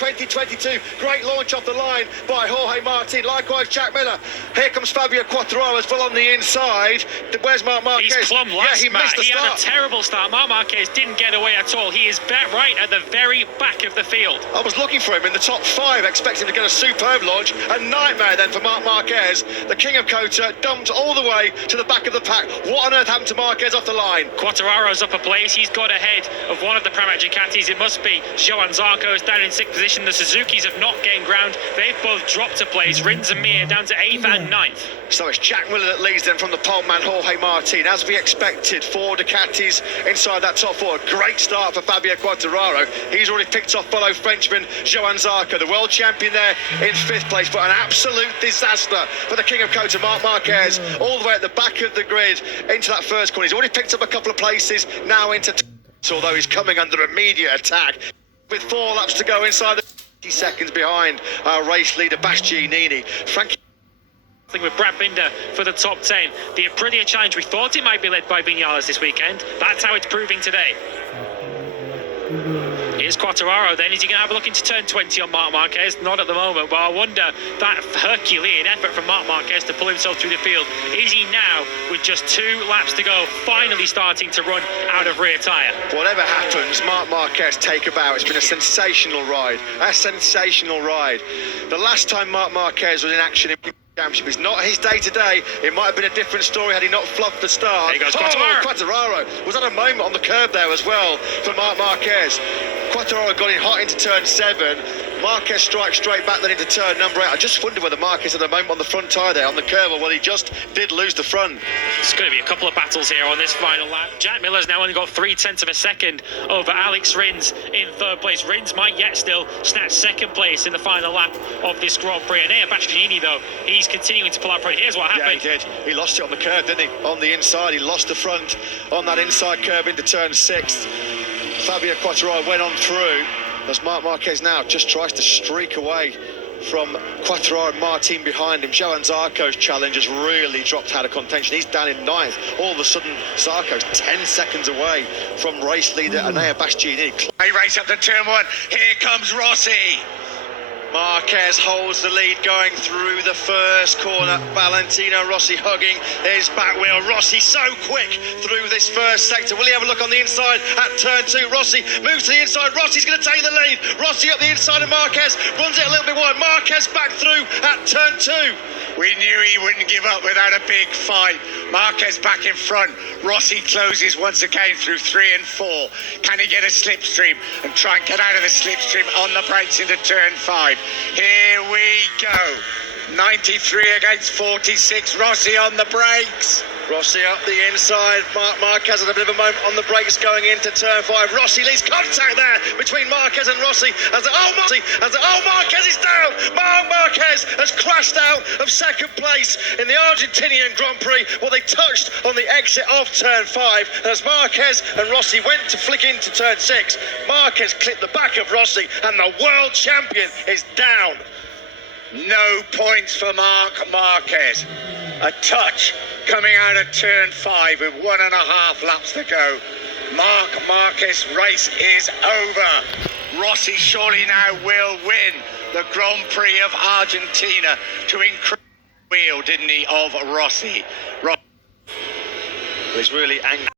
2022. Great launch off the line by Jorge Martin. Likewise, Jack Miller. Here comes Fabio Quartararo as well on the inside. Where's Marc Marquez? He's plumb last, he missed the He start. had a terrible start. Marc Marquez didn't get away at all. He is right at the very back of the field. I was looking for him in the top 5, expecting him to get a superb launch. A nightmare then for Marc Marquez. The king of Kota dumped all the way to the back of the pack. What on earth happened to Marquez off the line? Quartararo's up a place. He's got ahead of one of the Pramac Ducatis. It must be Johan Zarco's down in 6th position. The Suzukis have not gained ground. They've both dropped a place. Rins and Mir down to 8th and 9th. So it's Jack Miller that leads them from the pole man Jorge Martin. As we expected, 4 Ducatis inside that top 4. Great start for Fabio Quartararo. He's already picked off fellow Frenchman Johan Zarco, the world champion there in 5th place. But an absolute disaster for the king of Kota, Marc Marquez, all the way at the back of the grid into that first corner. He's already picked up a couple of places, now into although he's coming under immediate attack with 4 laps to go inside the 50 seconds behind our race leader Bastianini. Frankie With Brad Binder for the top 10. The Aprilia Challenge, we thought it might be led by Vinales this weekend. That's how it's proving today. Here's Quartararo then. Is he going to have a look into turn 20 on Marc Marquez? Not at the moment, but I wonder that Herculean effort from Marc Marquez to pull himself through the field. Is he now, with just 2 laps to go, finally starting to run out of rear tyre? Whatever happens, Marc Marquez take a bow. It's been a sensational ride. A sensational ride. The last time Marc Marquez was in action in Championship is not his day today. It might have been a different story had he not fluffed the start. There goes Quartararo. Quartararo was at a moment on the curb there as well for Marc Marquez. Quartararo got in hot into turn 7. Marquez strikes straight back then into turn number 8. I just wonder whether Marquez had a moment on the front tyre there on the curve, or whether he just did lose the front. It's going to be a couple of battles here on this final lap. Jack Miller's now only got 0.3 of a second over Alex Rins in 3rd place. Rins might yet still snatch 2nd place in the final lap of this Grand Prix. And Bastianini, though, he's continuing to pull out front. Here's what happened. Yeah, he did. He lost it on the curve, didn't he? On the inside, he lost the front on that inside curve into turn 6. Fabio Quartararo went on through as Marc Marquez now just tries to streak away from Quartararo and Martin behind him. Johan Zarco's challenge has really dropped out of contention. He's down in 9th. All of a sudden, Zarco's 10 seconds away from race leader Enea Bastianini. They race up to turn 1. Here comes Rossi. Marquez holds the lead going through the first corner. Valentino Rossi hugging his back wheel. Rossi so quick through this first sector. Will he have a look on the inside at turn 2? Rossi moves to the inside. Rossi's going to take the lead. Rossi up the inside of Marquez. Runs it a little bit wide. Marquez back through at turn 2. We knew he wouldn't give up without a big fight. Marquez back in front. Rossi closes once again through 3 and 4. Can he get a slipstream and try and get out of the slipstream on the brakes into turn 5? Here we go. 93 against 46. Rossi on the brakes. Rossi up the inside. Marquez has a bit of a moment on the brakes going into turn 5. Rossi leaves contact there between Marquez and Rossi. Marquez is down. Marquez has crashed out of 2nd place in the Argentinian Grand Prix. Well, they touched on the exit of turn 5 as Marquez and Rossi went to flick into turn 6. Marquez clipped the back of Rossi and the world champion is down. No points for Marc Marquez. A touch coming out of turn 5 with 1.5 laps to go. Marc Marquez race is over. Rossi surely now will win the Grand Prix of Argentina to increase the wheel, didn't he, of Rossi. He's really angry.